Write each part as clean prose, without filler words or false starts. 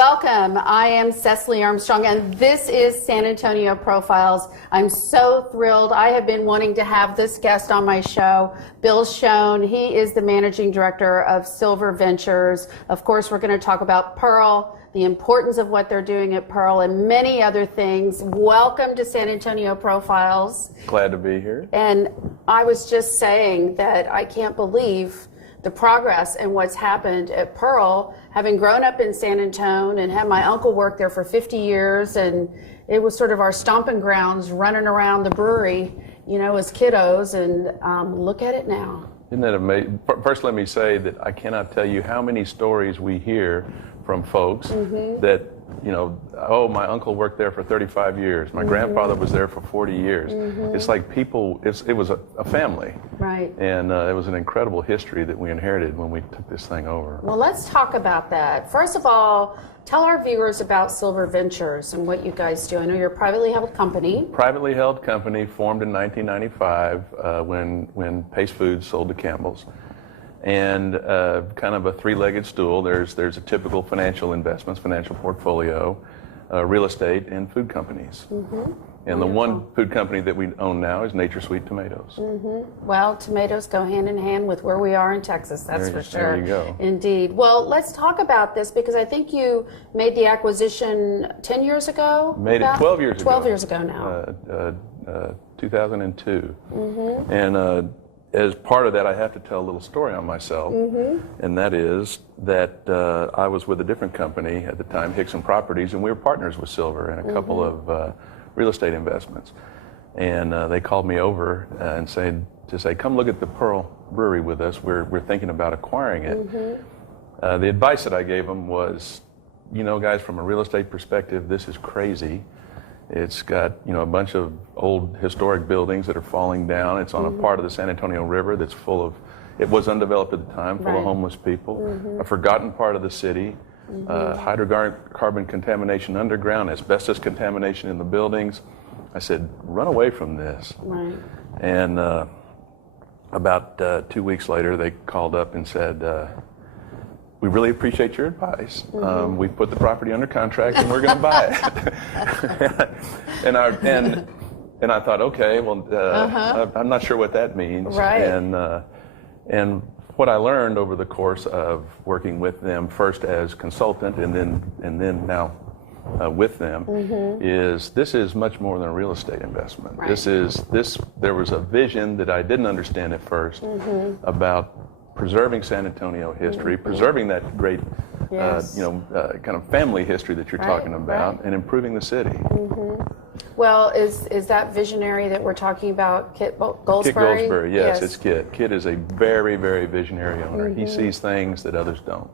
Welcome. I am Ceslie Armstrong, and this is San Antonio Profiles. I'm so thrilled. I have been wanting to have this guest on my show, Bill Schoen. He is the managing director of Silver Ventures. Of course, we're going to talk about Pearl, the importance of what they're doing at Pearl, and many other things. Welcome to San Antonio Profiles. Glad to be here. And I was just saying that I can't believe the progress and what's happened at Pearl, having grown up in San Antonio and had my uncle work there for 50 years, and it was sort of our stomping grounds running around the brewery, you know, as kiddos, and look at it now. Isn't that amazing? First, let me say that I cannot tell you how many stories we hear from folks that, you know, oh, my uncle worked there for 35 years. My grandfather was there for 40 years. It's like people, it was a family. Right. And it was an incredible history that we inherited when we took this thing over. Well, let's talk about that. First of all, tell our viewers about Silver Ventures and what you guys do. I know you're a privately held company. Privately held company formed in 1995 when Pace Foods sold to Campbell's. And kind of a three-legged stool. There's a typical financial investments, financial portfolio, real estate, and food companies. And the one food company that we own now is Nature Sweet Tomatoes. Well, tomatoes go hand in hand with where we are in Texas, that's for sure. There you go. Indeed. Well, let's talk about this because I think you made the acquisition 10 years ago? Made it 12 years ago. 12 years ago now. 2002. And as part of that, I have to tell a little story on myself, and that is that I was with a different company at the time, Hickson Properties, and we were partners with Silver in a couple of real estate investments. And they called me over and said, come look at the Pearl Brewery with us. We're thinking about acquiring it. The advice that I gave them was, you know, guys, from a real estate perspective, this is crazy. It's got, you know, a bunch of old historic buildings that are falling down. It's on a part of the San Antonio River that's full of, it was undeveloped at the time, full of homeless people. A forgotten part of the city. Hydrocarbon contamination underground, asbestos contamination in the buildings. I said, run away from this. Right. And about 2 weeks later, they called up and said, we really appreciate your advice. We put the property under contract and we're going to buy it. and I thought, okay, well, I'm not sure what that means. Right. And what I learned over the course of working with them, first as consultant and then now with them, is this is much more than a real estate investment. Right. There was a vision that I didn't understand at first about preserving San Antonio history, preserving that great, kind of family history that you're talking about, and improving the city. Well, is that visionary that we're talking about Kit Goldsberry? Kit Goldsberry, yes, it's Kit. Kit is a very, very visionary owner. He sees things that others don't.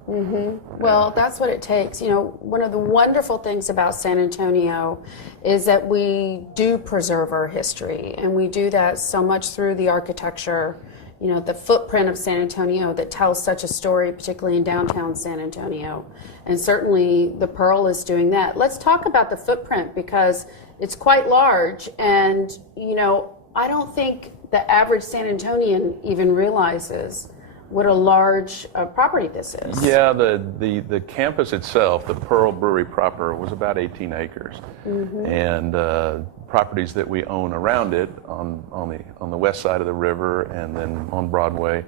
Well, that's what it takes. You know, one of the wonderful things about San Antonio is that we do preserve our history, and we do that so much through the architecture. You know, the footprint of San Antonio that tells such a story, particularly in downtown San Antonio. And certainly the Pearl is doing that. Let's talk about the footprint because it's quite large. And, you know, I don't think the average San Antonian even realizes what a large property this is. Yeah, the campus itself, the Pearl Brewery proper, was about 18 acres. And properties that we own around it on the west side of the river and then on Broadway,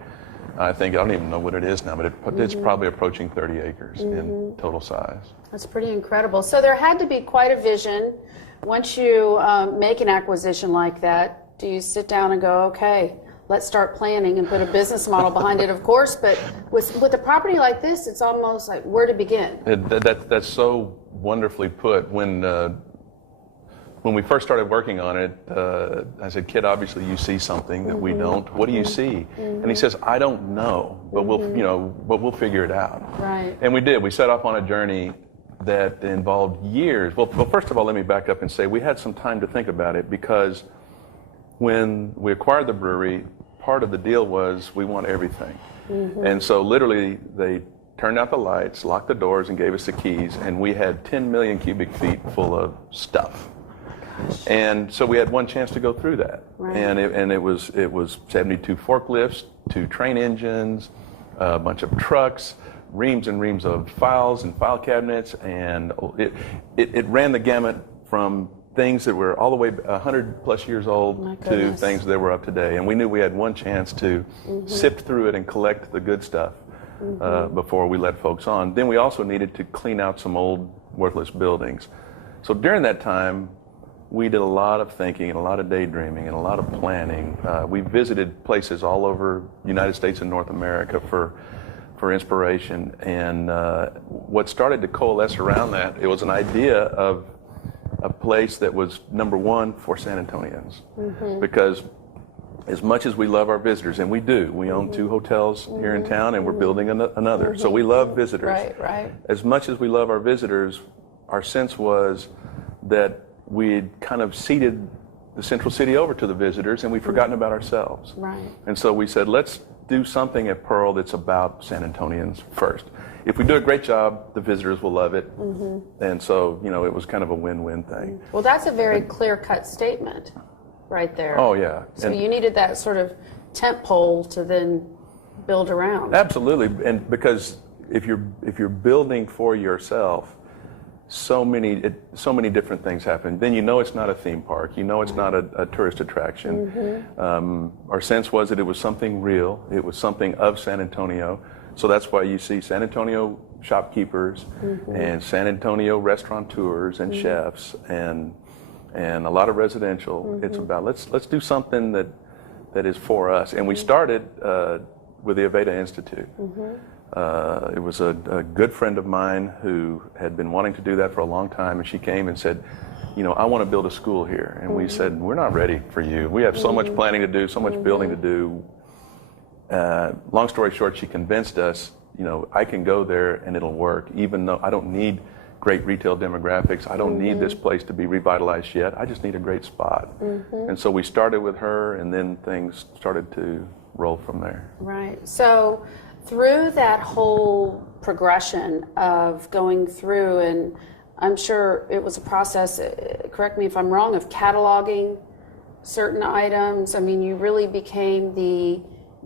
I don't even know what it is now, but it's probably approaching 30 acres in total size. That's pretty incredible. So there had to be quite a vision. Once you make an acquisition like that, do you sit down and go, okay, let's start planning and put a business model behind it, of course, but with a property like this, it's almost like where to begin. That's so wonderfully put. When we first started working on it, I said, Kid, obviously you see something that we don't. What do you see? And he says, I don't know, but we'll figure it out. Right. And we did. We set off on a journey that involved years. Well, first of all, let me back up and say we had some time to think about it because when we acquired the brewery, part of the deal was we want everything. And so literally they turned out the lights, locked the doors, and gave us the keys, and we had 10 million cubic feet full of stuff. And so we had one chance to go through that. Right. And it was 72 forklifts, 2 train engines, a bunch of trucks, reams and reams of files and file cabinets, and it ran the gamut from things that were all the way 100 plus years old to things that were up to date. And we knew we had one chance to sift through it and collect the good stuff before we let folks on. Then we also needed to clean out some old worthless buildings. So during that time, we did a lot of thinking and a lot of daydreaming and a lot of planning. We visited places all over the United States and North America for inspiration. And what started to coalesce around that, it was an idea of a place that was number one for San Antonians. Because as much as we love our visitors, and we do, we own 2 hotels here in town, and we're building another. So we love visitors. Right. As much as we love our visitors, our sense was that we'd kind of ceded the central city over to the visitors, and we'd forgotten about ourselves. Right. And so we said, let's do something at Pearl that's about San Antonians first. If we do a great job, the visitors will love it. And so, it was kind of a win-win thing. Well, that's a very clear-cut statement right there. Oh, yeah. So you needed that sort of tent pole to then build around. Absolutely. And because if you're building for yourself, so many different things happen. Then it's not a theme park. It's not a tourist attraction. Our sense was that it was something real. It was something of San Antonio. So that's why you see San Antonio shopkeepers and San Antonio restaurateurs and chefs and a lot of residential. It's about let's do something that is for us. And we started with the Aveda Institute. It was a good friend of mine who had been wanting to do that for a long time, and she came and said, I want to build a school here. And we said, we're not ready for you. We have so much planning to do, so much building to do. Long story short, she convinced us, I can go there and it'll work, even though I don't need great retail demographics. I don't need this place to be revitalized yet. I just need a great spot. And so we started with her, and then things started to roll from there. Right. So through that whole progression of going through, and I'm sure it was a process, correct me if I'm wrong, of cataloging certain items. I mean, you really became the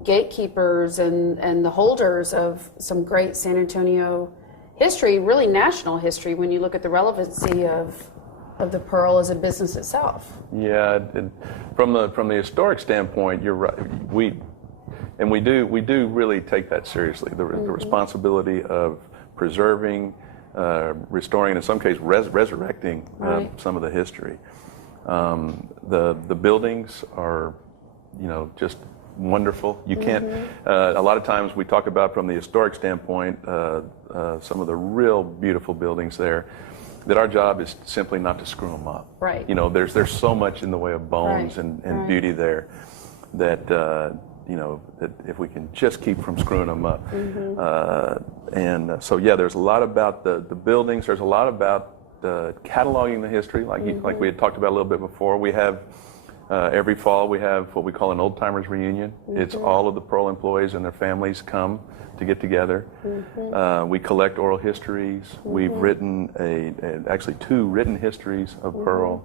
gatekeepers and the holders of some great San Antonio history, really national history, when you look at the relevancy of the Pearl as a business itself. Yeah, from the historic standpoint, you're right. We do really take that seriously. The responsibility of preserving, restoring, and in some cases resurrecting some of the history. The buildings are, just wonderful. You can't. A lot of times we talk about from the historic standpoint some of the real beautiful buildings there. That our job is simply not to screw them up. Right. There's so much in the way of bones and beauty there that that if we can just keep from screwing them up. So there's a lot about the buildings. There's a lot about cataloging the history, like we had talked about a little bit before. We have every fall we have what we call an old timers reunion. It's all of the Pearl employees and their families come to get together. We collect oral histories. We've written actually 2 written histories of Pearl.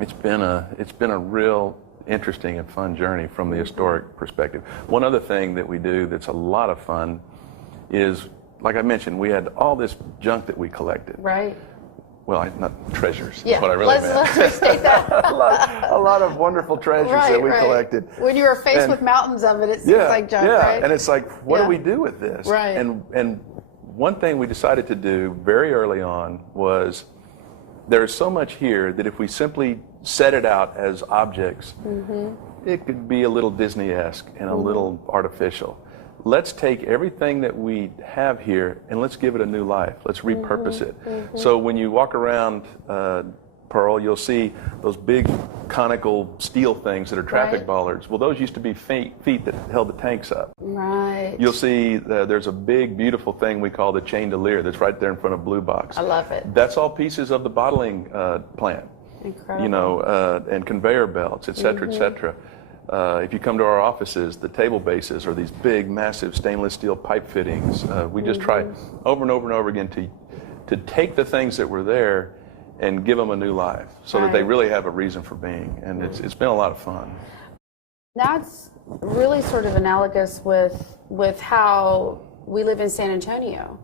It's been a real interesting and fun journey from the historic perspective. One other thing that we do that's a lot of fun is, like I mentioned, we had all this junk that we collected. Right. Well, not treasures. Yeah. Is what I really meant. Let's restate that. a lot of wonderful treasures that we collected. When you were faced with mountains of it, it seems like junk, right? And it's like, what do we do with this? Right. And one thing we decided to do very early on was, there is so much here that if we simply set it out as objects, it could be a little Disney-esque and a little artificial. Let's take everything that we have here and let's give it a new life. Let's repurpose it. So when you walk around Pearl, you'll see those big conical steel things that are traffic bollards. Well, those used to be feet that held the tanks up. Right. You'll see there's a big, beautiful thing we call the chandelier that's right there in front of Blue Box. I love it. That's all pieces of the bottling plant. Incredible. And conveyor belts, et cetera, et cetera. If you come to our offices, the table bases are these big, massive stainless steel pipe fittings. We just try over and over and over again to take the things that were there and give them a new life so that they really have a reason for being. And it's been a lot of fun. That's really sort of analogous with how we live in San Antonio.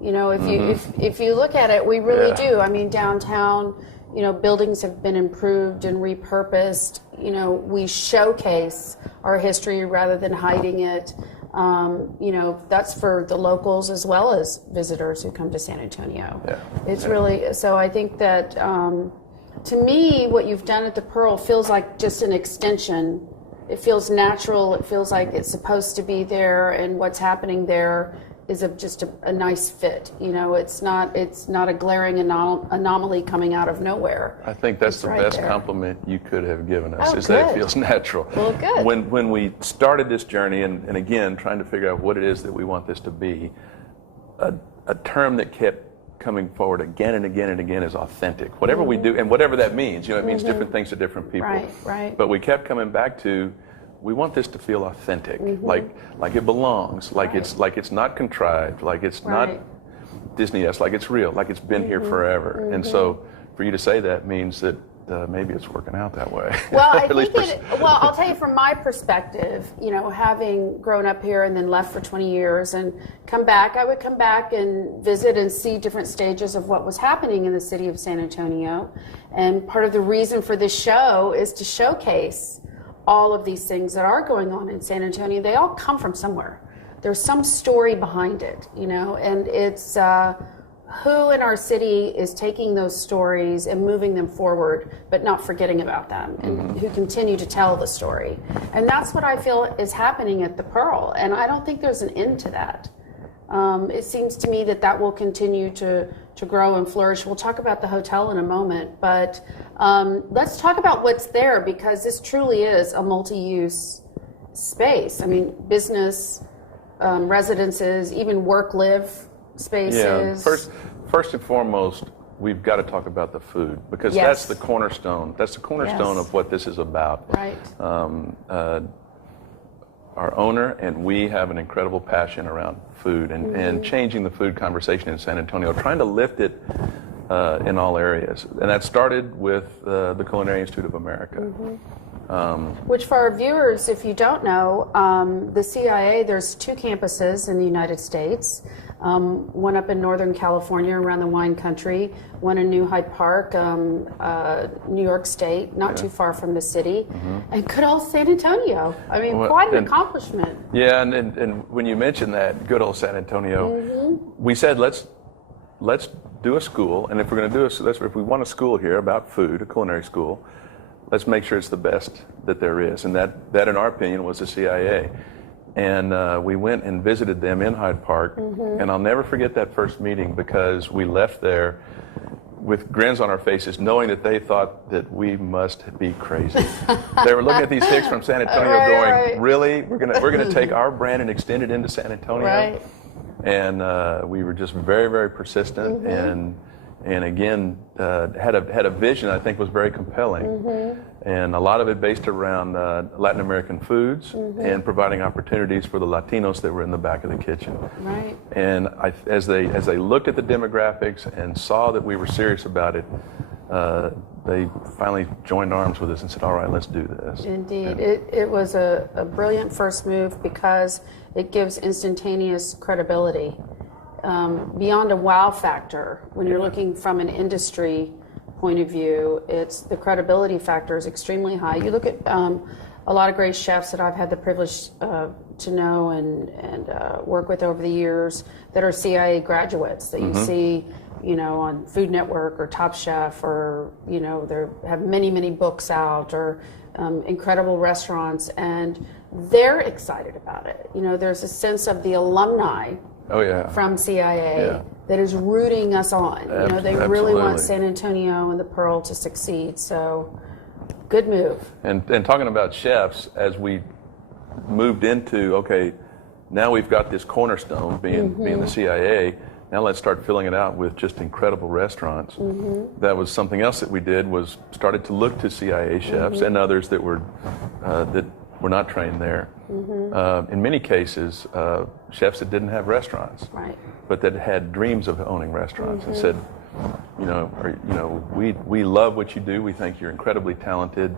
You know, if you look at it, we really do. I mean, downtown, you know, buildings have been improved and repurposed. You know, we showcase our history rather than hiding it. You know, that's for the locals as well as visitors who come to San Antonio. Yeah. It's really, so I think that, to me, what you've done at the Pearl feels like just an extension. It feels natural. It feels like it's supposed to be there, and what's happening there is just a nice fit. You know, it's not a glaring anomaly coming out of nowhere. I think that's the best compliment you could have given us, is that it feels natural. Well, good. When we started this journey, and again, trying to figure out what it is that we want this to be, a term that kept coming forward again and again and again is authentic. Whatever we do, and whatever that means, you know, it means different things to different people. Right. But we kept coming back to, we want this to feel authentic, like it belongs, like it's not contrived, like it's not Disney-esque, like it's real, like it's been here forever. And so, for you to say that means that maybe it's working out that way. Well, I think well, I'll tell you from my perspective, you know, having grown up here and then left for 20 years and come back, I would come back and visit and see different stages of what was happening in the city of San Antonio. And part of the reason for this show is to showcase all of these things that are going on in San Antonio. They all come from somewhere. There's some story behind it, you know, and it's who in our city is taking those stories and moving them forward, but not forgetting about them, and who continue to tell the story. And that's what I feel is happening at the Pearl, and I don't think there's an end to that. It seems to me that will continue to grow and flourish. We'll talk about the hotel in a moment, but let's talk about what's there, because this truly is a multi-use space. I mean, business, residences, even work-live spaces. Yeah, first and foremost, we've got to talk about the food, because that's the cornerstone. That's the cornerstone of what this is about. Right. Our owner and we have an incredible passion around food and changing the food conversation in San Antonio, trying to lift it in all areas. And that started with the Culinary Institute of America. Which, for our viewers, if you don't know, the CIA, there's 2 campuses in the United States. One up in Northern California around the wine country, one in New Hyde Park, New York State, not too far from the city, and good old San Antonio. I mean, quite an accomplishment. Yeah, and when you mention that, good old San Antonio, we said let's do a school, and if we're going to do if we want a school here about food, a culinary school, let's make sure it's the best that there is, and that in our opinion was the CIA. And we went and visited them in Hyde Park, and I'll never forget that first meeting, because we left there with grins on our faces, knowing that they thought that we must be crazy. They were looking at these hicks from San Antonio going, really? We're gonna take our brand and extend it into San Antonio? Right. And we were just very, very persistent, and again, had a vision I think was very compelling. And a lot of it based around Latin American foods and providing opportunities for the Latinos that were in the back of the kitchen. Right. And as they looked at the demographics and saw that we were serious about it, they finally joined arms with us and said, all right, let's do this. Indeed. It was a brilliant first move, because it gives instantaneous credibility. Beyond a wow factor, when you're looking from an industry point of view, the credibility factor is extremely high. You look at a lot of great chefs that I've had the privilege to know and work with over the years that are CIA graduates that you see, you know, on Food Network or Top Chef, or, you know, they have many, many books out, or incredible restaurants, and they're excited about it. You know, there's a sense of the alumni from CIA that is rooting us on. You know, they really want San Antonio and the Pearl to succeed. So, good move. And talking about chefs, as we moved into, okay, now we've got this cornerstone being the CIA. Now let's start filling it out with just incredible restaurants. That was something else that we did, was started to look to CIA chefs and others that were not trained there. In many cases, chefs that didn't have restaurants, but that had dreams of owning restaurants, and said, we love what you do. We think you're incredibly talented.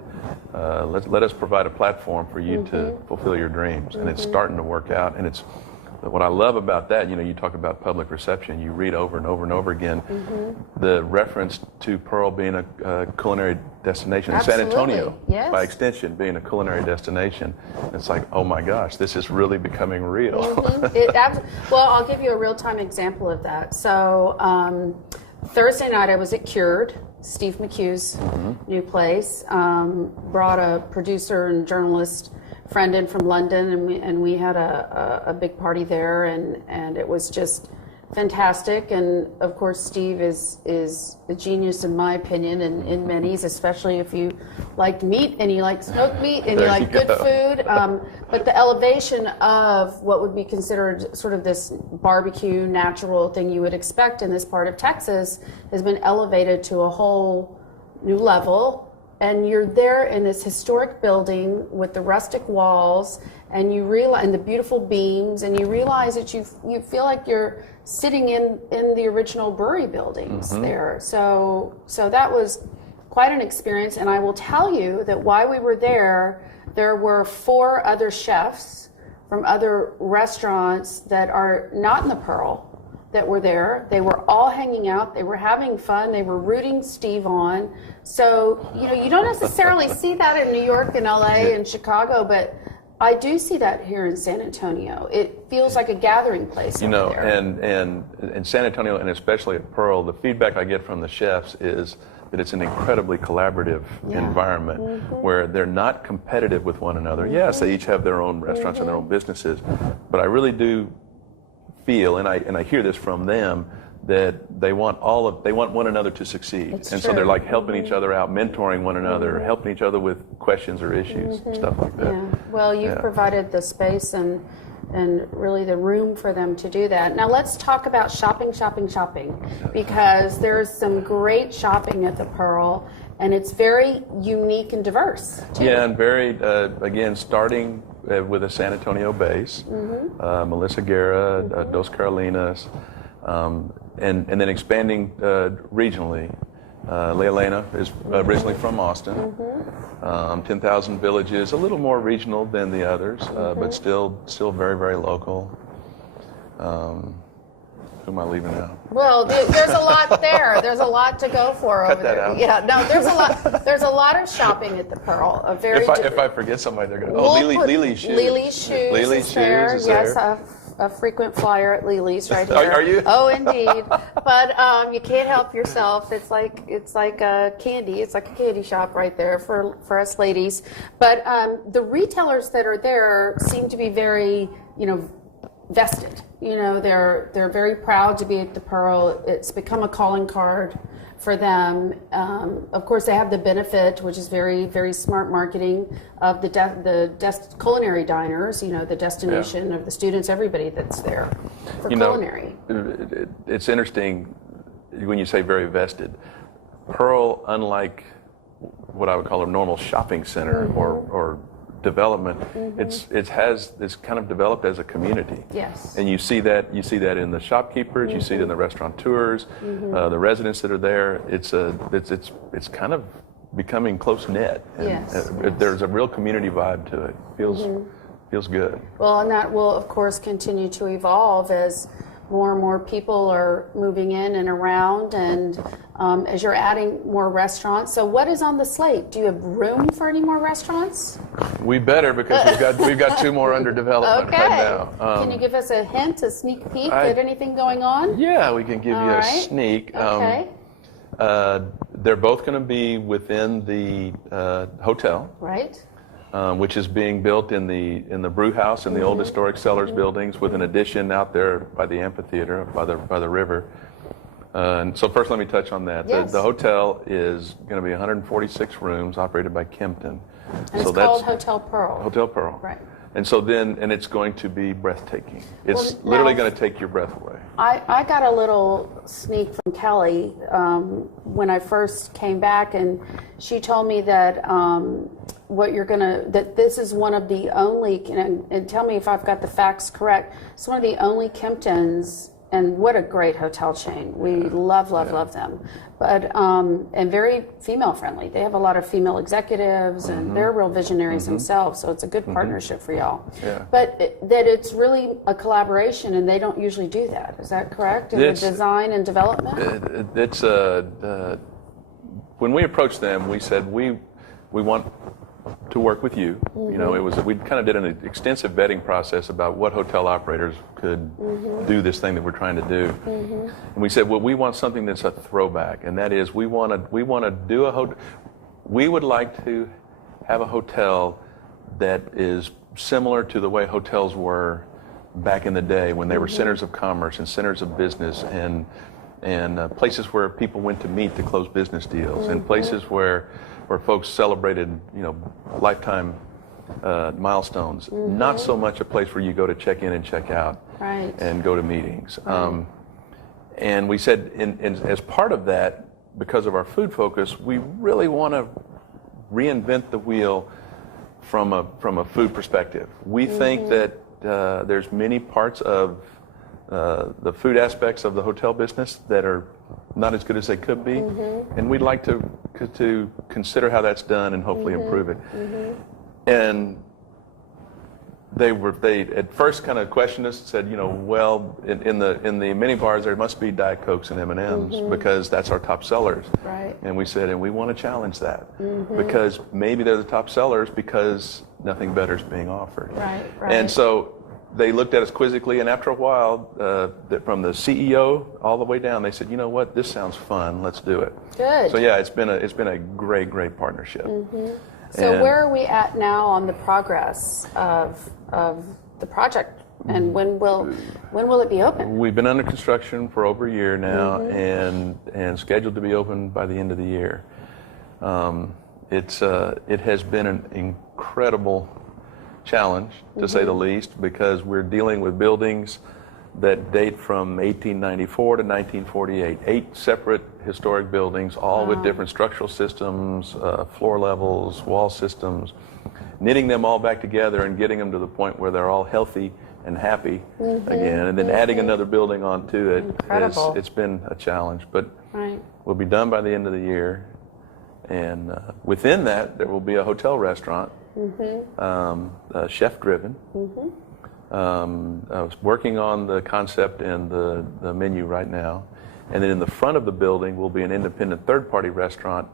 Let us provide a platform for you to fulfill your dreams. And it's starting to work out, and it's what I love about that, you talk about public reception, you read over and over and over again the reference to Pearl being a culinary destination, and San Antonio, yes, by extension, being a culinary destination. It's like, oh my gosh, this is really becoming real. Well, I'll give you a real-time example of that. So Thursday night I was at Cured, Steve McHugh's new place. Brought a producer and journalist friend in from London, and we had a big party there, and it was just fantastic. And of course, Steve is a genius in my opinion, and in many's, especially if you like meat and you like smoked meat and you like good food. But the elevation of what would be considered sort of this barbecue natural thing you would expect in this part of Texas has been elevated to a whole new level. And you're there in this historic building with the rustic walls, and you realize, and the beautiful beams, and you realize that you feel like you're sitting in the original brewery buildings there. So that was quite an experience. And I will tell you that while we were there were 4 other chefs from other restaurants that are not in the Pearl that were there. They were all hanging out. They were having fun. They were rooting Steve on. So, you don't necessarily see that in New York and LA and Chicago, but I do see that here in San Antonio. It feels like a gathering place over there. And in San Antonio, and especially at Pearl, the feedback I get from the chefs is that it's an incredibly collaborative environment where they're not competitive with one another. Yes, they each have their own restaurants and their own businesses, but I really do feel, and I hear this from them, that they want one another to succeed. It's and true. so they're like helping each other out, mentoring one another, helping each other with questions or issues, stuff like that. Yeah. Well, you've provided the space and really the room for them to do that. Now let's talk about shopping, because there's some great shopping at the Pearl, and it's very unique and diverse, too. Yeah, and very, again, starting with a San Antonio base, Melissa Guerra, Dos Carolinas, and then expanding regionally. Leah Lena is originally from Austin. 10,000 Villages, a little more regional than the others, but still very, very local. Who am I leaving out? Well, there's a lot there. There's a lot to go for over there. Cut that out. Yeah, no, there's a lot. There's a lot of shopping at the Pearl. If I forget somebody, they're going to. Lily's Shoes. Lily's Shoes. Lily's is Shoes there. is yes, there. A frequent flyer at Lily's right here. Are you? Oh, indeed. But you can't help yourself. It's like a candy. It's like a candy shop right there for us ladies. But the retailers that are there seem to be very, vested. They're very proud to be at the Pearl. It's become a calling card for them. Of course, they have the benefit, which is very, very smart marketing, of the culinary diners. The destination of the students, everybody that's there for culinary. It's interesting when you say very vested. Pearl, unlike what I would call a normal shopping center or development, it's kind of developed as a community. Yes. And you see that in the shopkeepers, you see it in the restaurateurs, the residents that are there. It's kind of becoming close knit. Yes. There's a real community vibe to it. Feels good. Well, and that will of course continue to evolve as more and more people are moving in and around, and as you're adding more restaurants. So what is on the slate? Do you have room for any more restaurants? We better, because we've got 2 more under development right now. Can you give us a hint, a sneak peek at anything going on? Yeah, we can give you a sneak. Okay. They're both going to be within the hotel. Right. Which is being built in the brew house in the old historic Cellars buildings, with an addition out there by the amphitheater, by the river. And so first, let me touch on that. Yes. The hotel is going to be 146 rooms, operated by Kempton. And it's called Hotel Pearl. Hotel Pearl. Right. And so and it's going to be breathtaking. It's Well, literally now, going to take your breath away. I got a little sneak from Kelly when I first came back, and she told me that that this is one of the only, and tell me if I've got the facts correct, it's one of the only Kemptons and what a great hotel chain. We love them. But and very female friendly. They have a lot of female executives, and they're real visionaries themselves. So it's a good partnership for y'all. Yeah. But that it's really a collaboration, and they don't usually do that. Is that correct? In the design and development. It's when we approached them, we said we want to work with you. You know, we kind of did an extensive vetting process about what hotel operators could do this thing that we're trying to do. And we said, well, we want something that's a throwback, and that is we want to do a hotel. We would like to have a hotel that is similar to the way hotels were back in the day when they were centers of commerce and centers of business and places where people went to meet to close business deals and places where folks celebrated, you know, lifetime milestones. Not so much a place where you go to check in and check out and go to meetings. And we said, as part of that, because of our food focus, we really want to reinvent the wheel from a food perspective. We think that there's many parts of the food aspects of the hotel business that are not as good as they could be, and we'd like to consider how that's done and hopefully improve it. And they at first kind of questioned us and said, you know, well, in the mini bars there must be Diet Cokes and M&Ms because that's our top sellers. Right. And we said, and we want to challenge that because maybe they're the top sellers because nothing better is being offered. Right. And so they looked at us quizzically, and after a while, from the CEO all the way down, they said, "You know what? This sounds fun. Let's do it." Good. So yeah, it's been a great partnership. So where are we at now on the progress of the project, and when will it be open? We've been under construction for over a year now, and scheduled to be open by the end of the year. It has been an incredible challenge, to say the least, because we're dealing with buildings that date from 1894 to 1948. 8 separate historic buildings, all with different structural systems, floor levels, wall systems, knitting them all back together and getting them to the point where they're all healthy and happy again, and then adding another building onto it. It's been a challenge, but we'll be done by the end of the year. And within that, there will be a hotel restaurant, chef-driven. I was working on the concept and the menu right now. And then in the front of the building will be an independent third-party restaurant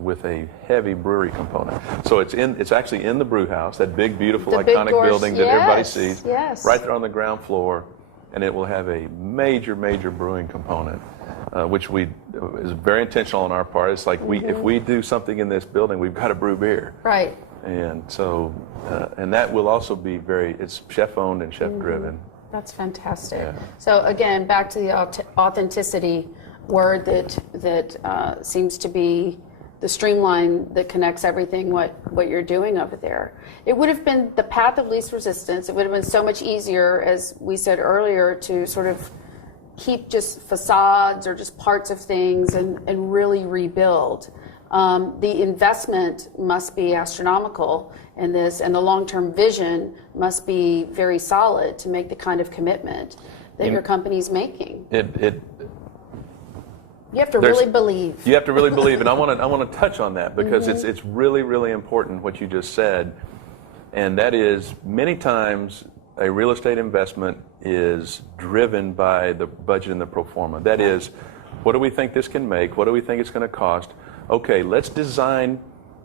with a heavy brewery component. So it's actually in the brew house, that big, beautiful, iconic building that everybody sees, right there on the ground floor. And it will have a major brewing component, which is very intentional on our part. It's like if we do something in this building, we've got to brew beer. Right. And so, and that will also be it's chef-owned and chef-driven. That's fantastic. Yeah. So again, back to the authenticity word that seems to be the streamline that connects everything what you're doing over there. It would have been the path of least resistance. It would have been so much easier, as we said earlier, to sort of keep just facades or just parts of things and really rebuild. The investment must be astronomical in this, and the long-term vision must be very solid to make the kind of commitment that your company's making. You have to really believe. You have to really believe, and I want to touch on that because it's really important what you just said, and that is many times a real estate investment is driven by the budget and the pro forma. That is, what do we think this can make? What do we think it's going to cost? Okay, let's design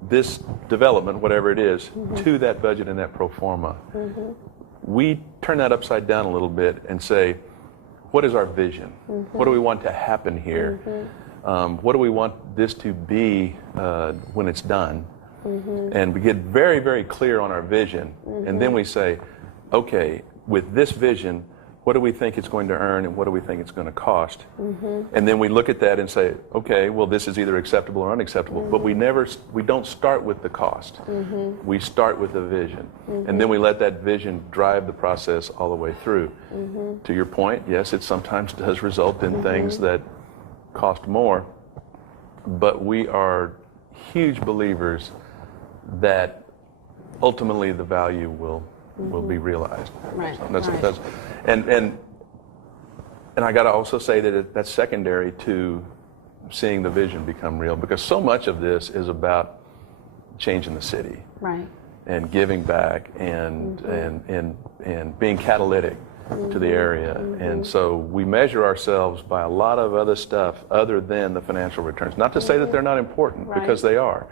this development, whatever it is, to that budget and that pro forma. We turn that upside down a little bit and say, what is our vision? What do we want to happen here? What do we want this to be when it's done? And we get very clear on our vision, and then we say, okay, with this vision, what do we think it's going to earn and what do we think it's going to cost? And then we look at that and say, okay, well, this is either acceptable or unacceptable, but we don't start with the cost. We start with the vision. And then we let that vision drive the process all the way through. To your point, yes, it sometimes does result in things that cost more, but we are huge believers that ultimately the value will be realized. Right. So and And I got to also say that that's secondary to seeing the vision become real, because so much of this is about changing the city, right, and giving back, and and being catalytic to the area. And so we measure ourselves by a lot of other stuff other than the financial returns. Not to say that they're not important, because they are.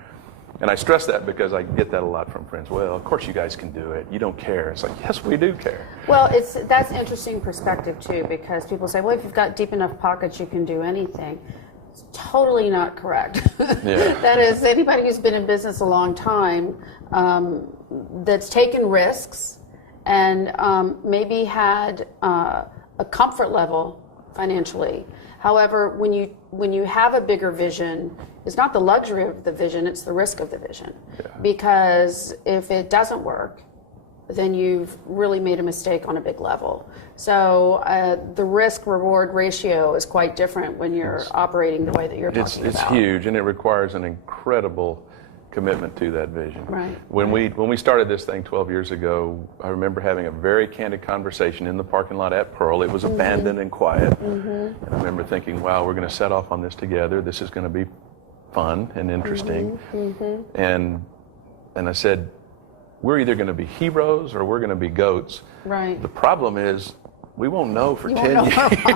And I stress that because I get that a lot from friends. Well, of course you guys can do it. You don't care. It's like, yes, we do care. Well, that's interesting perspective too, because people say, well, if you've got deep enough pockets, you can do anything. It's totally not correct. Yeah. That is, anybody who's been in business a long time, that's taken risks and maybe had a comfort level financially. However, when you have a bigger vision, it's not the luxury of the vision, it's the risk of the vision. Yeah. Because if it doesn't work, then you've really made a mistake on a big level. So the risk-reward ratio is quite different when you're operating the way that you're talking about. It's huge, and it requires an incredible commitment to that vision. Right. When we started this thing 12 years ago, I remember having a very candid conversation in the parking lot at Pearl. It was abandoned and quiet. And I remember thinking, wow, we're going to set off on this together. This is going to be fun and interesting. And I said, we're either going to be heroes or we're going to be goats. Right. The problem is, we won't know for 10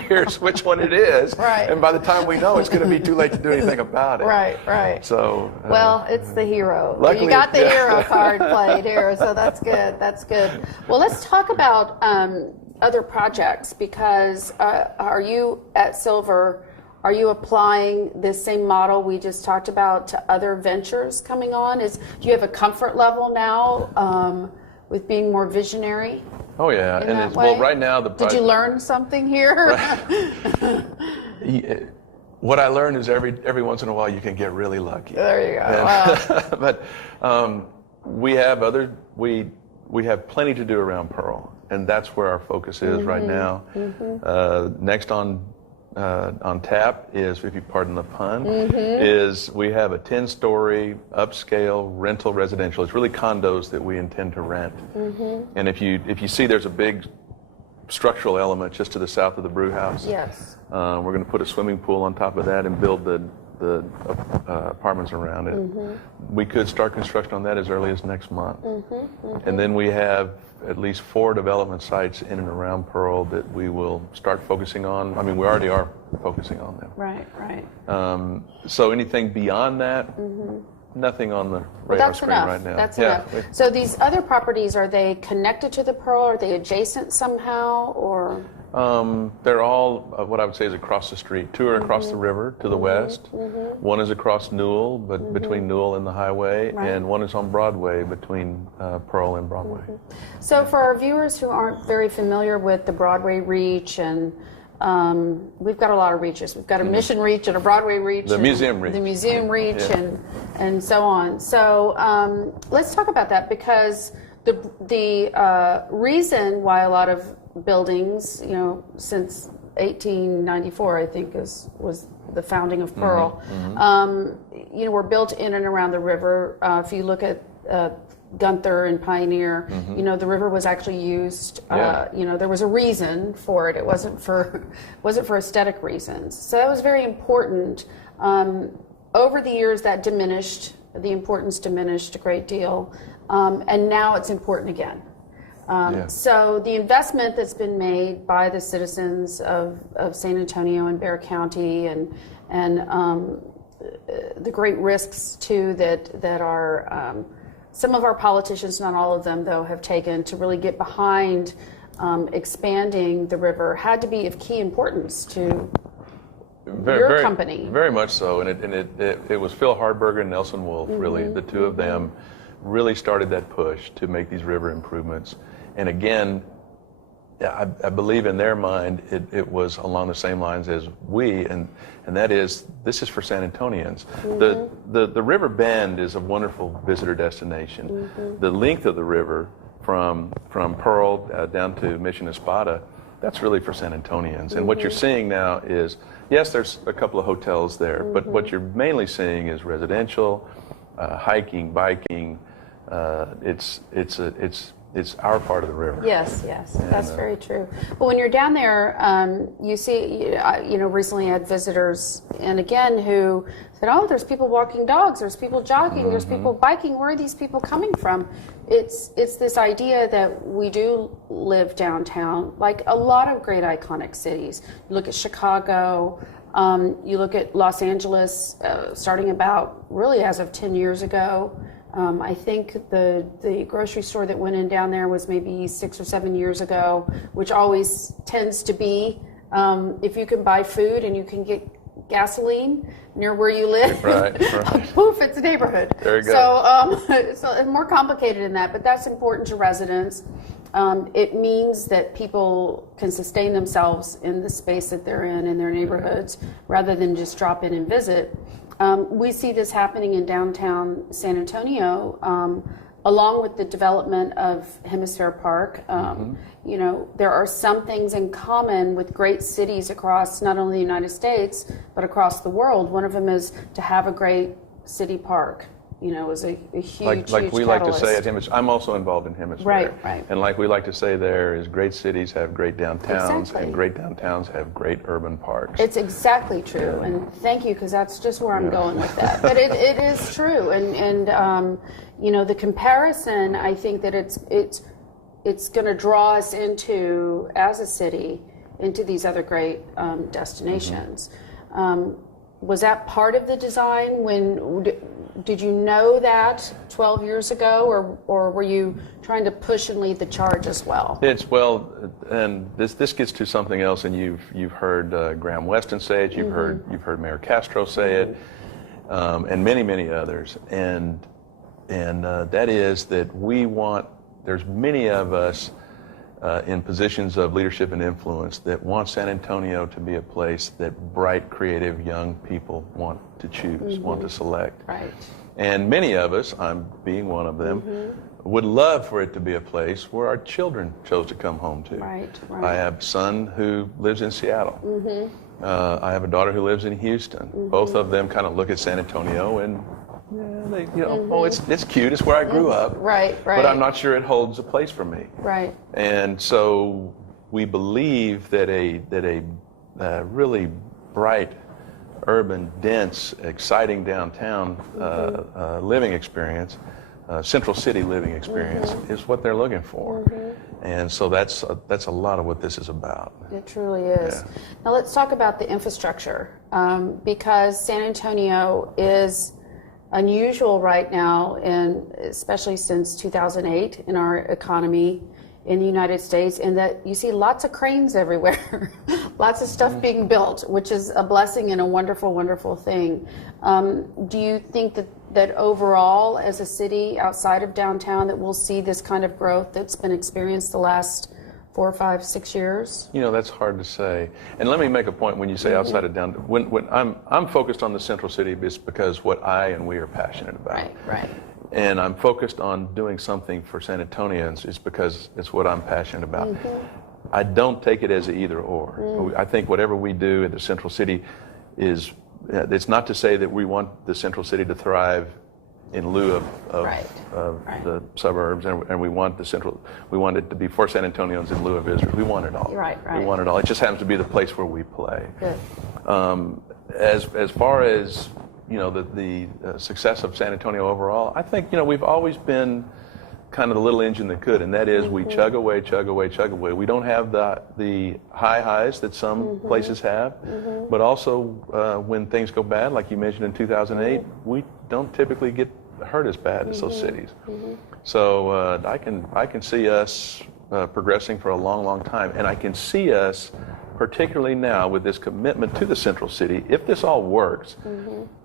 years which one it is. Right. And by the time we know, it's going to be too late to do anything about it. Right. So. Well, it's the hero. Luckily, you got the hero card played here, so that's good. Well, let's talk about other projects, because are you at Silver, are you applying this same model we just talked about to other ventures coming on? Do you have a comfort level now with being more visionary? Oh yeah, and well, right now the project. Did you learn something here? What I learned is every once in a while you can get really lucky. There you go. And, but we have plenty to do around Pearl, and that's where our focus is right now. Next on tap is, if you pardon the pun, is we have a 10-story upscale rental residential. It's really condos that we intend to rent. And if you see, there's a big structural element just to the south of the brew house. Yes. We're going to put a swimming pool on top of that and build the apartments around it. We could start construction on that as early as next month. And then we have at least 4 development sites in and around Pearl that we will start focusing on. I mean, we already are focusing on them. Right. So anything beyond that, nothing on the radar screen right now. That's enough. So these other properties, are they connected to the Pearl? Are they adjacent somehow, or? They're all what I would say is across the street. 2 are across the river to the west. 1 is across Newell, but between Newell and the highway, and 1 is on Broadway between Pearl and Broadway. So for our viewers who aren't very familiar with the Broadway reach, and we've got a lot of reaches. We've got a Mission reach and a Broadway reach. The museum reach. The museum reach, and so on. So let's talk about that, because the reason why a lot of buildings, since 1894, I think was the founding of Pearl, were built in and around the river. If you look at Gunther and Pioneer, the river was actually used. There was a reason for it. It wasn't for aesthetic reasons. So that was very important. Over the years, that diminished. The importance diminished a great deal, and now it's important again. So the investment that's been made by the citizens of San Antonio and Bexar County, and the great risks too that are some of our politicians, not all of them though, have taken to really get behind expanding the river, had to be of key importance to your company. Very much so, and it was Phil Hardberger and Nelson Wolff, really, the two of them really started that push to make these river improvements. And again, I believe in their mind it was along the same lines as we, and that is, this is for San Antonians. The river bend is a wonderful visitor destination. The length of the river from Pearl down to Mission Espada, that's really for San Antonians. And what you're seeing now is, yes, there's a couple of hotels there, but what you're mainly seeing is residential, hiking, biking. It's it's our part of the river. Yes, that's very true. But when you're down there, you see, recently I had visitors, and again, who said, "Oh, there's people walking dogs, there's people jogging, there's people biking. Where are these people coming from?" It's this idea that we do live downtown, like a lot of great iconic cities. You look at Chicago, you look at Los Angeles, starting about really as of 10 years ago. I think the grocery store that went in down there was maybe 6 or 7 years ago, which always tends to be, if you can buy food and you can get gasoline near where you live, right. poof, it's a neighborhood. There you go. So it's more complicated than that, but that's important to residents. It means that people can sustain themselves in the space that they're in their neighborhoods, rather than just drop in and visit. We see this happening in downtown San Antonio, along with the development of Hemisphere Park. There are some things in common with great cities across not only the United States, but across the world. One of them is to have a great city park. Is a huge, like huge we catalyst. like to say at Hemisphere. I'm also involved in Hemisphere. Right. And like we like to say there is great cities have great downtowns, Exactly. and great downtowns have great urban parks. It's exactly true, and thank you, because that's just where I'm going with that. But it is true, and the comparison, I think that it's going to draw us into, as a city, into these other great destinations. Was that part of the design? Did you know that 12 years ago, or were you trying to push and lead the charge as well? And this gets to something else, and you've heard Graham Weston say it, you've heard Mayor Castro say it, and many others, and that is that there's many of us in positions of leadership and influence that want San Antonio to be a place that bright, creative young people want to choose, want to select. Right. And many of us, I'm being one of them, would love for it to be a place where our children chose to come home to. Right. I have a son who lives in Seattle. I have a daughter who lives in Houston. Both of them kind of look at San Antonio and oh, it's cute. It's where I grew up. Right. But I'm not sure it holds a place for me. Right. And so we believe that a really bright, urban, dense, exciting downtown living experience, central city living experience, is what they're looking for. And so that's a lot of what this is about. It truly is. Yeah. Now let's talk about the infrastructure, because San Antonio is unusual right now, and especially since 2008 in our economy in the United States, in that you see lots of cranes everywhere, lots of stuff being built, which is a blessing and a wonderful, wonderful thing. Do you think that overall, as a city outside of downtown, that we'll see this kind of growth that's been experienced the last 4, 5, 6 years? That's hard to say. And let me make a point when you say outside of downtown. When I'm focused on the central city, it's because what I and we are passionate about. Right. And I'm focused on doing something for San Antonians is because it's what I'm passionate about. I don't take it as an either or. I think whatever we do at the central city is, it's not to say that we want the central city to thrive in lieu of the suburbs, and we want it to be for San Antonians in lieu of Israel. We want it all. Right. We want it all. It just happens to be the place where we play. Good. As far as the success of San Antonio overall, I think we've always been kind of the little engine that could, and that is we chug away. We don't have the high highs that some places have, but also when things go bad, like you mentioned in 2008, we don't typically get hurt as bad as those cities. So I can see us progressing for a long time, and I can see us, particularly now with this commitment to the central city, if this all works,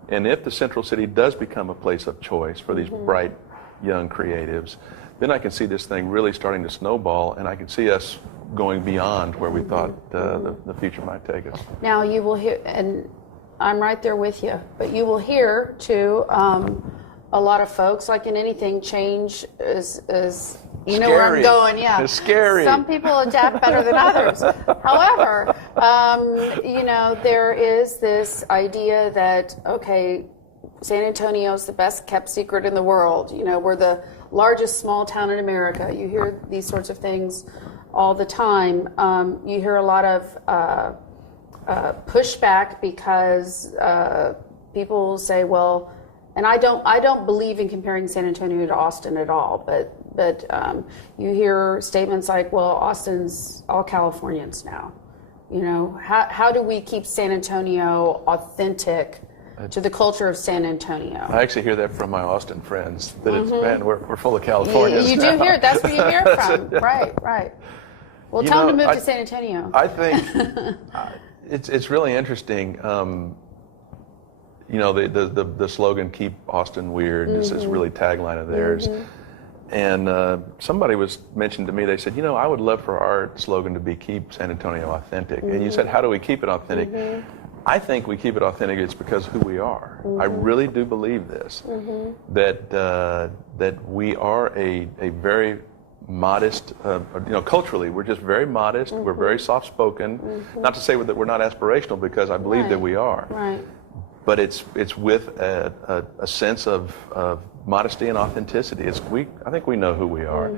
and if the central city does become a place of choice for these bright young creatives, then I can see this thing really starting to snowball, and I can see us going beyond where we thought the future might take us. Now you will hear, and I'm right there with you, but you will hear too, a lot of folks, like in anything, change is you know where I'm going, yeah. It's scary. Some people adapt better than others. However, there is this idea that, okay, San Antonio's the best kept secret in the world. You know, we're the largest small town in America. You hear these sorts of things all the time. You hear a lot of pushback because people say, well, and I don't believe in comparing San Antonio to Austin at all, but you hear statements like, well, Austin's all Californians now. You know, how do we keep San Antonio authentic to the culture of San Antonio? I actually hear that from my Austin friends, that it's, man, we're full of Californians. You do hear it. That's where you hear it from. Right. Well, tell them to move to San Antonio. I think it's really interesting. You know, the slogan "Keep Austin Weird" is really tagline of theirs. And somebody mentioned to me, they said, you know, I would love for our slogan to be "Keep San Antonio Authentic." And you said, how do we keep it authentic? I think we keep it authentic. It's because of who we are. I really do believe this, that we are a very modest, you know, culturally, we're just very modest. We're very soft-spoken. Not to say that we're not aspirational, because I believe that we are. Right. But it's with a sense of modesty and authenticity. I think we know who we are.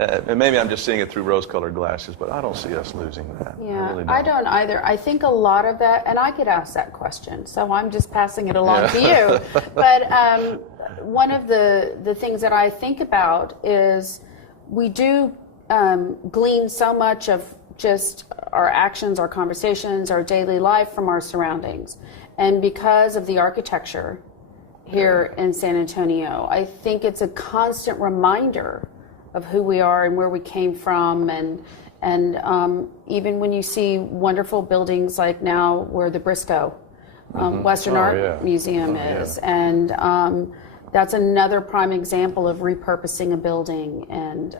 And maybe I'm just seeing it through rose-colored glasses, but I don't see us losing that. Yeah, I don't either. I think a lot of that, and I get asked that question, so I'm just passing it along to you. But one of the things that I think about is we do glean so much of just our actions, our conversations, our daily life from our surroundings. And because of the architecture here in San Antonio, I think it's a constant reminder of who we are and where we came from, and even when you see wonderful buildings like now where the Briscoe Western Art Museum is, and that's another prime example of repurposing a building and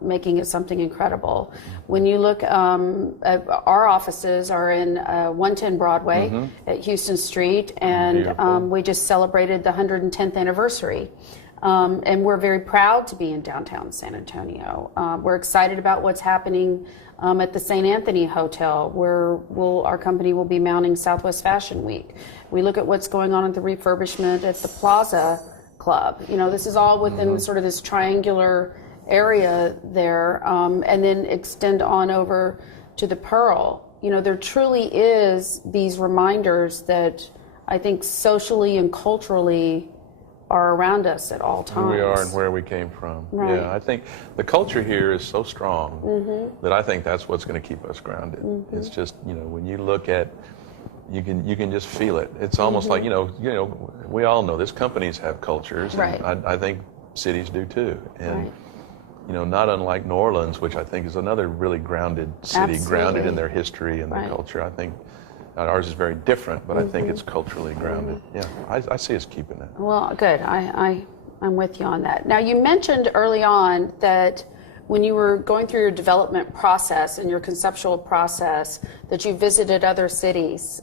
making it something incredible. When you look, our offices are in 110 Broadway at Houston Street, and we just celebrated the 110th anniversary. And we're very proud to be in downtown San Antonio. We're excited about what's happening at the St. Anthony Hotel, where our company will be mounting Southwest Fashion Week. We look at what's going on at the refurbishment at the Plaza Club. You know, this is all within sort of this triangular area there, and then extend on over to the Pearl. You know, there truly is these reminders that I think socially and culturally are around us at all times. Who we are and where we came from. Right. Yeah, I think the culture here is so strong that I think that's what's going to keep us grounded. It's just, you know, when you look at, you can just feel it. It's almost like, you know, we all know this. Companies have cultures. Right. And I think cities do too. And you know, not unlike New Orleans, which I think is another really grounded city, Absolutely. grounded in their history and their culture. I think ours is very different, but I think it's culturally grounded. Yeah, I see us keeping it. Well, good. I'm with you on that. Now, you mentioned early on that when you were going through your development process and your conceptual process, that you visited other cities.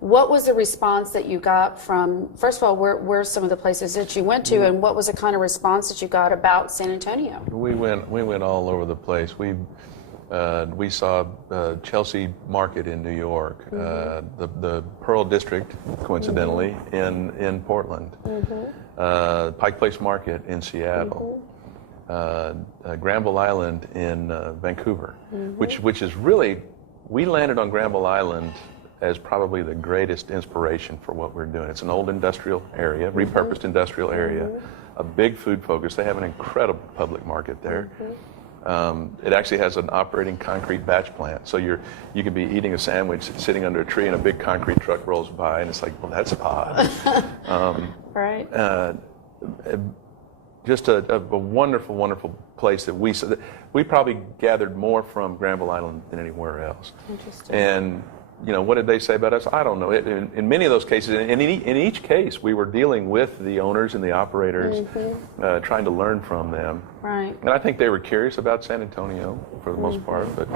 What was the response that you got from, first of all, where some of the places that you went to, and what was the kind of response that you got about San Antonio? We went all over the place. We saw Chelsea Market in New York, the Pearl District, coincidentally, in Portland, Pike Place Market in Seattle, Granville Island in Vancouver, which is really, we landed on Granville Island as probably the greatest inspiration for what we're doing. It's an old industrial area, repurposed industrial area, a big food focus. They have an incredible public market there. It actually has an operating concrete batch plant. So you could be eating a sandwich sitting under a tree and a big concrete truck rolls by, and it's like, well, that's odd. Right. Just a wonderful, wonderful place that we probably gathered more from Granville Island than anywhere else. Interesting. And you know, what did they say about us? I don't know. In many of those cases, and in each case, we were dealing with the owners and the operators, trying to learn from them. Right. And I think they were curious about San Antonio for the most part, but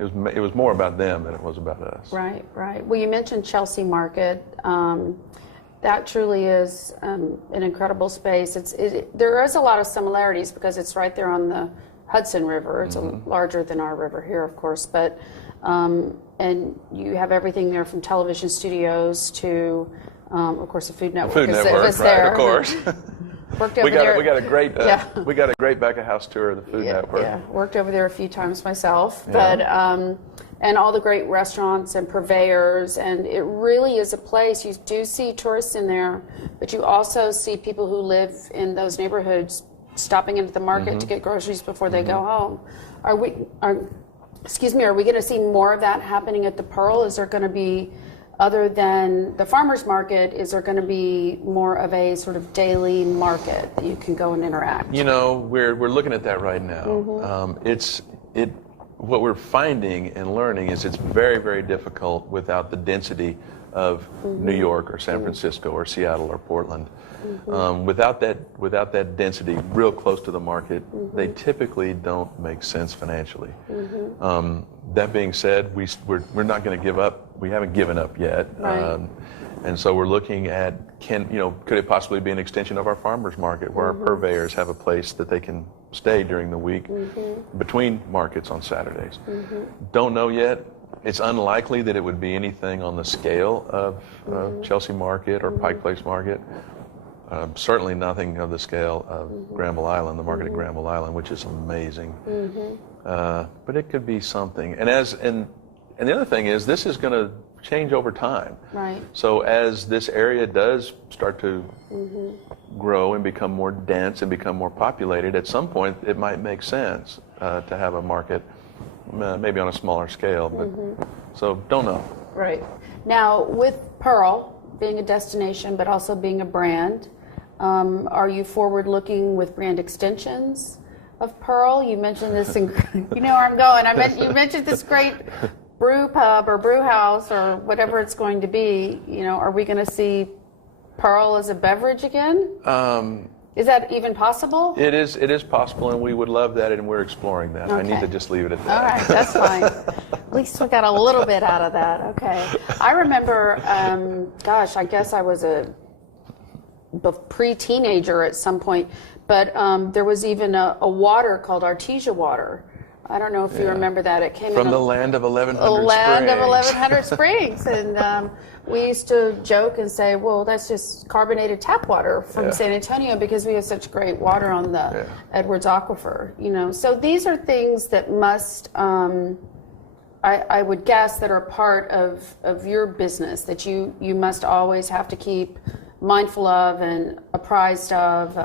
it was more about them than it was about us. Right, right. Well, you mentioned Chelsea Market. That truly is an incredible space. There is a lot of similarities because it's right there on the Hudson River. It's larger than our river here, of course, but And you have everything there from television studios to, of course, the Food Network. Food Network, is right? there. Of course. Worked over there. We got a great we got a great back of house tour of the Food Network. Yeah, worked over there a few times myself, Yeah. but and all the great restaurants and purveyors, and it really is a place. You do see tourists in there, but you also see people who live in those neighborhoods stopping into the market to get groceries before they go home. Are we going to see more of that happening at the Pearl? Is there going to be, other than the farmers market, is there going to be more of a sort of daily market that you can go and interact? You know, we're looking at that right now. What we're finding and learning is it's very, very difficult without the density of New York or San Francisco or Seattle or Portland. Without that density real close to the market, they typically don't make sense financially. That being said, we're not going to give up. We haven't given up yet. Right. And so we're looking at, could it possibly be an extension of our farmers market where our purveyors have a place that they can stay during the week between markets on Saturdays? Don't know yet. It's unlikely that it would be anything on the scale of Chelsea Market or Pike Place Market. Certainly nothing of the scale of Granville Island, the market at Granville Island, which is amazing. But it could be something. And the other thing is, this is going to change over time. Right. So as this area does start to grow and become more dense and become more populated, at some point it might make sense to have a market, maybe on a smaller scale. But so don't know. Right. Now, with Pearl being a destination, but also being a brand, are you forward-looking with brand extensions of Pearl? You mentioned this, you know where I'm going. You mentioned this great brew pub or brew house or whatever it's going to be. You know, are we going to see Pearl as a beverage again? Is that even possible? It is possible, and we would love that, and we're exploring that. Okay. I need to just leave it at that. All right, that's fine. At least we got a little bit out of that. Okay. I remember, I guess I was a pre-teenager at some point, but there was even a water called Artesia water. I don't know if you remember that. It came from in the land of 1100 the land Springs. of 1100 Springs, and we used to joke and say, "Well, that's just carbonated tap water from San Antonio because we have such great water on the Edwards Aquifer." You know, so these are things that must, I would guess, that are part of your business that you must always have to keep mindful of and apprised of.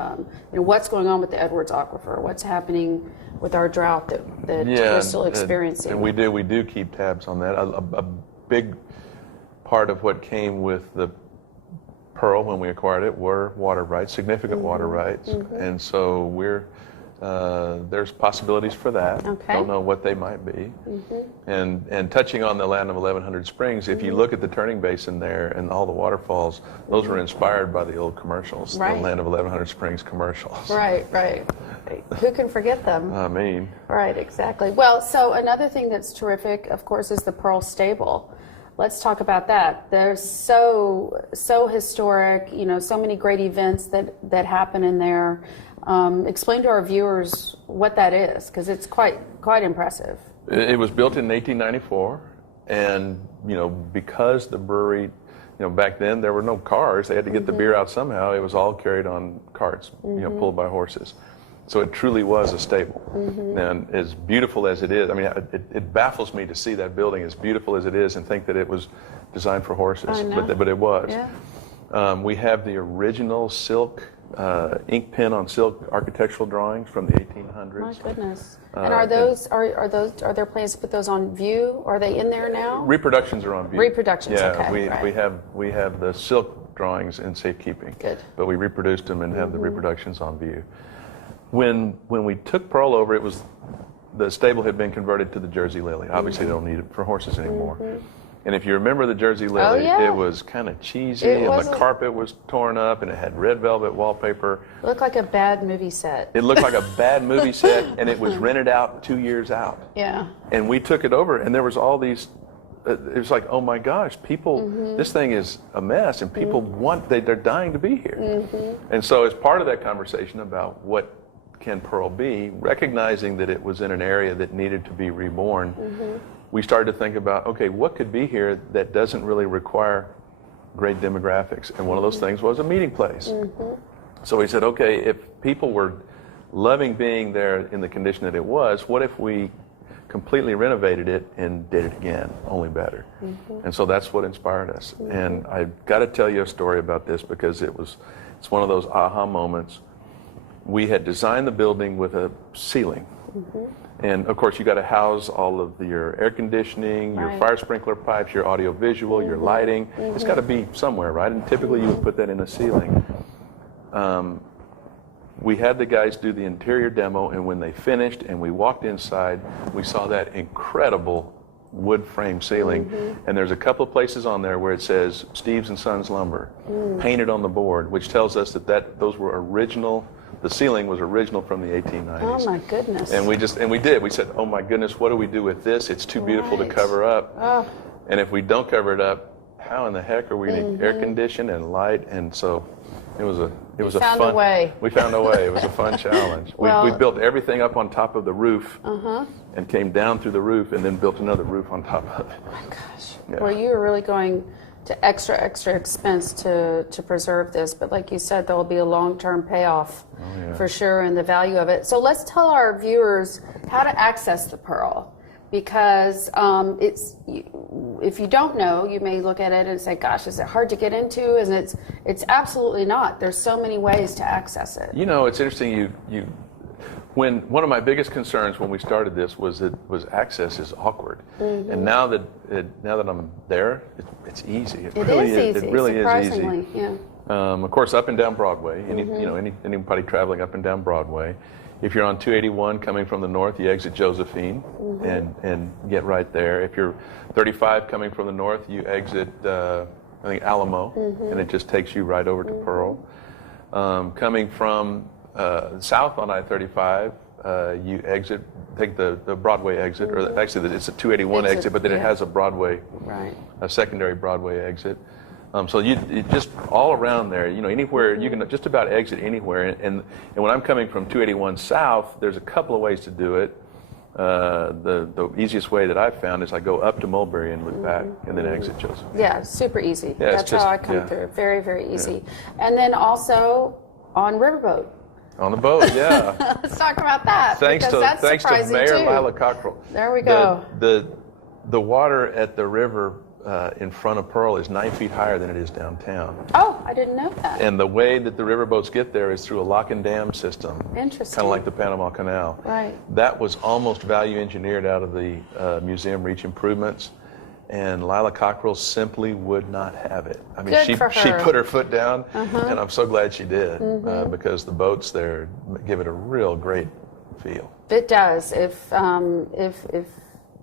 What's going on with the Edwards Aquifer, what's happening with our drought that we're still experiencing. And we do keep tabs on that. A big part of what came with the Pearl when we acquired it were water rights, significant water rights, and so there's possibilities for that. Okay. Don't know what they might be. And touching on the land of 1100 Springs, if you look at the turning basin there and all the waterfalls, those were inspired by the old commercials, Right. the land of 1100 Springs commercials. Right. Who can forget them? I mean. Right, exactly. Well, so another thing that's terrific, of course, is the Pearl Stable. Let's talk about that. They're so historic, so many great events that happen in there. Explain to our viewers what that is, because it's quite impressive. It was built in 1894, and because the brewery, back then there were no cars. They had to get the beer out somehow. It was all carried on carts, pulled by horses. So it truly was a stable. And as beautiful as it is, I mean, it baffles me to see that building as beautiful as it is and think that it was designed for horses, I know. but it was. Yeah. We have the original silk ink pen on silk architectural drawings from the 1800s. My goodness. And are there plans to put those on view? Are they in there now? Reproductions are on view. Reproductions, yeah, okay. we have the silk drawings in safekeeping. Good. But we reproduced them and have the reproductions on view. When we took Pearl over, the stable had been converted to the Jersey Lily. Obviously, they don't need it for horses anymore. And if you remember the Jersey Lily, it was kind of cheesy, and the carpet was torn up, and it had red velvet wallpaper. It looked like a bad movie set. It looked like a bad movie set, and it was rented out 2 years out. Yeah. And we took it over, and there was all these. It was like, oh my gosh, people! This thing is a mess, and people they're dying to be here. And so, as part of that conversation about what can Pearl be, recognizing that it was in an area that needed to be reborn, we started to think about, okay, what could be here that doesn't really require great demographics? And one of those things was a meeting place. So we said, okay, if people were loving being there in the condition that it was, what if we completely renovated it and did it again, only better? And so that's what inspired us. And I've got to tell you a story about this because it's one of those aha moments. We had designed the building with a ceiling. And of course, you got to house all of your air conditioning, your fire sprinkler pipes, your audio visual, your lighting. It's got to be somewhere, right? And typically you would put that in a ceiling. We had the guys do the interior demo, and when they finished and we walked inside, we saw that incredible wood frame ceiling. And there's a couple of places on there where it says Steve's and Sons Lumber, painted on the board, which tells us that those were original. The ceiling was original from the 1890s. Oh my goodness. And we did. We said, oh my goodness, what do we do with this? It's too beautiful to cover up. Oh. And if we don't cover it up, how in the heck are we going to air condition and light? And so it was a fun. Found a way. We found a way. It was a fun challenge. Well, we built everything up on top of the roof and came down through the roof and then built another roof on top of it. Oh my gosh. Yeah. Well, you were really going to extra expense to preserve this, but like you said, there will be a long-term payoff for sure, and the value of it. So let's tell our viewers how to access the Pearl, because if you don't know, you may look at it and say, gosh, is it hard to get into? And it's absolutely not. There's so many ways to access it. You know, it's interesting. When one of my biggest concerns when we started this was access is awkward, and now that I'm there, it's easy. It really is easy. It really is easy. Yeah. Of course, up and down Broadway. Anybody traveling up and down Broadway. If you're on 281 coming from the north, you exit Josephine and get right there. If you're 35 coming from the north, you exit I think Alamo, and it just takes you right over to Pearl. Coming from south on I-35, you take the Broadway exit, or actually it's a 281 exit, but then it has a Broadway, a secondary Broadway exit. So you just all around there, anywhere, you can just about exit anywhere. And when I'm coming from 281 south, there's a couple of ways to do it. The easiest way that I've found is I go up to Mulberry and look back, and then exit Joseph. Yeah, super easy. Yeah, That's how I come through. Very, very easy. And then also on Riverboat. On the boat, yeah. Let's talk about that. Thanks to Mayor too. Lila Cockrell. There we go. The water at the river in front of Pearl is 9 feet higher than it is downtown. Oh, I didn't know that. And the way that the riverboats get there is through a lock and dam system. Interesting. Kind of like the Panama Canal. Right. That was almost value engineered out of the museum reach improvements. And Lila Cockrell simply would not have it. I mean, she put her foot down, and I'm so glad she did, because the boats there give it a real great feel. It does. If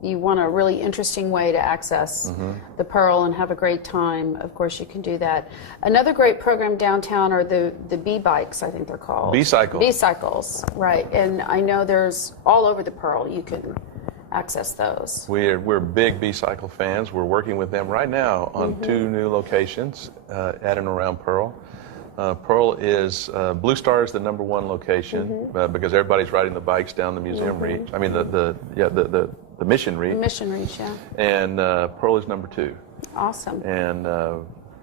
you want a really interesting way to access the Pearl and have a great time, of course you can do that. Another great program downtown are the B-bikes, I think they're called. B-cycles. B-cycles, right. And I know there's all over the Pearl you can access those. We're big B-cycle fans. We're working with them right now on 2 new locations at and around Pearl. Pearl is Blue Star is the #1 location because everybody's riding the bikes down the museum reach. I mean the Mission Reach. The Mission Reach, yeah. And Pearl is #2. Awesome. And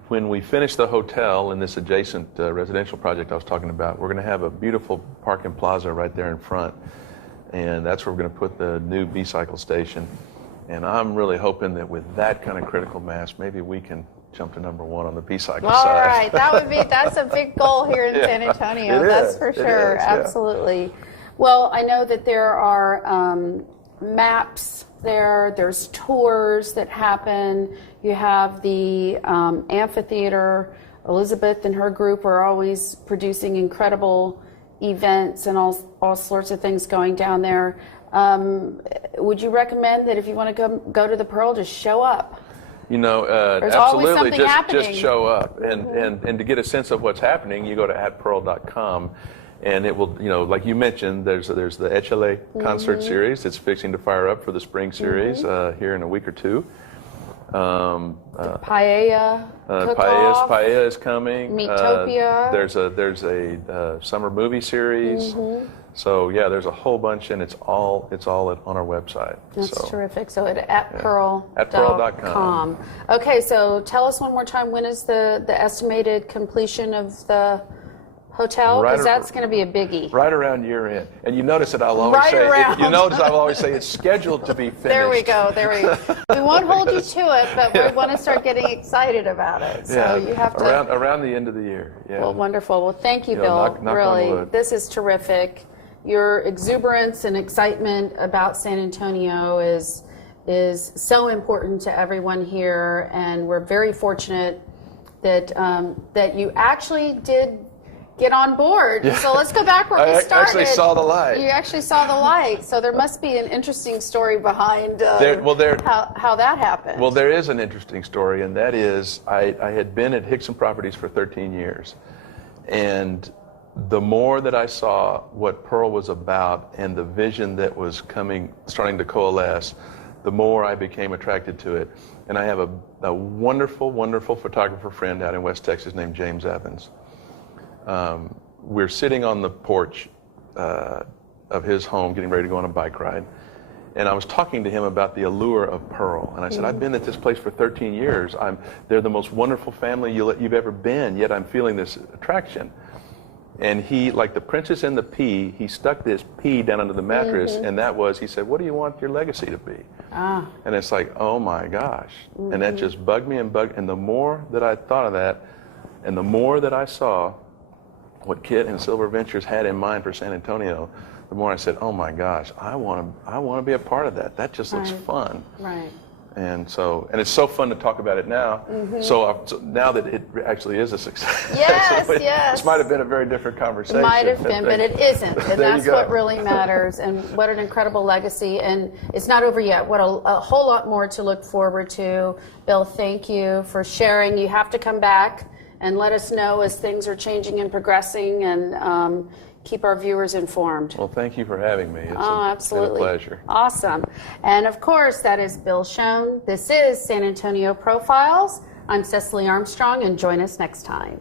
when we finish the hotel in this adjacent residential project I was talking about, we're going to have a beautiful parking plaza right there in front. And that's where we're going to put the new B-cycle station. And I'm really hoping that with that kind of critical mass, maybe we can jump to #1 on the B-cycle side. All right, that's a big goal here in San Antonio. That's for sure, absolutely. Well, I know that there are maps there. There's tours that happen. You have the amphitheater. Elizabeth and her group are always producing incredible events and all sorts of things going down there. Would you recommend that if you want to go to the Pearl, just show up? Absolutely, just show up. And to get a sense of what's happening, you go to @pearl.com, and it will, like you mentioned, there's the HLA concert series that's fixing to fire up for the spring series here in a week or two. The paella cook-off. Paella is coming. Meatopia. There's a summer movie series. So yeah, there's a whole bunch, and it's all on our website. That's terrific. So at pearl.com. At pearl.com. Okay, so tell us one more time, when is the estimated completion of the hotel? Because that's going to be a biggie. Right around year end. And you notice that I'll always say it's scheduled to be finished. There we go. We won't hold you to it, but we want to start getting excited about it. So you have to around the end of the year. Yeah. Well, wonderful. Well, thank you, Bill. Knock really, on wood. This is terrific. Your exuberance and excitement about San Antonio is so important to everyone here, and we're very fortunate that that you actually did get on board. Yeah. So let's go back where we started. I actually saw the light. You actually saw the light. So there must be an interesting story behind how that happened. Well, there is an interesting story, and that is I had been at Hickson Properties for 13 years, and the more that I saw what Pearl was about and the vision that was starting to coalesce, the more I became attracted to it. And I have a wonderful, wonderful photographer friend out in West Texas named James Evans. We're sitting on the porch of his home, getting ready to go on a bike ride. And I was talking to him about the allure of Pearl. And I said, I've been at this place for 13 years. They're the most wonderful family you've ever been, yet I'm feeling this attraction. And he, like the princess and the pea, he stuck this pea down under the mattress, and he said, what do you want your legacy to be? And it's like, oh my gosh. And that just bugged me and the more that I thought of that, and the more that I saw what Kit and Silver Ventures had in mind for San Antonio, the more I said, oh my gosh, I want to be a part of that. That just looks fun. Right. And it's so fun to talk about it now. So now that it actually is a success. Yes, This might have been a very different conversation. Might have been, but it isn't. And that's what really matters. And what an incredible legacy. And it's not over yet. What a whole lot more to look forward to. Bill, thank you for sharing. You have to come back and let us know as things are changing and progressing, and keep our viewers informed. Well, thank you for having me. Absolutely. It's been a pleasure. Awesome. And of course, that is Bill Schoen. This is San Antonio Profiles. I'm Ceslie Armstrong, and join us next time.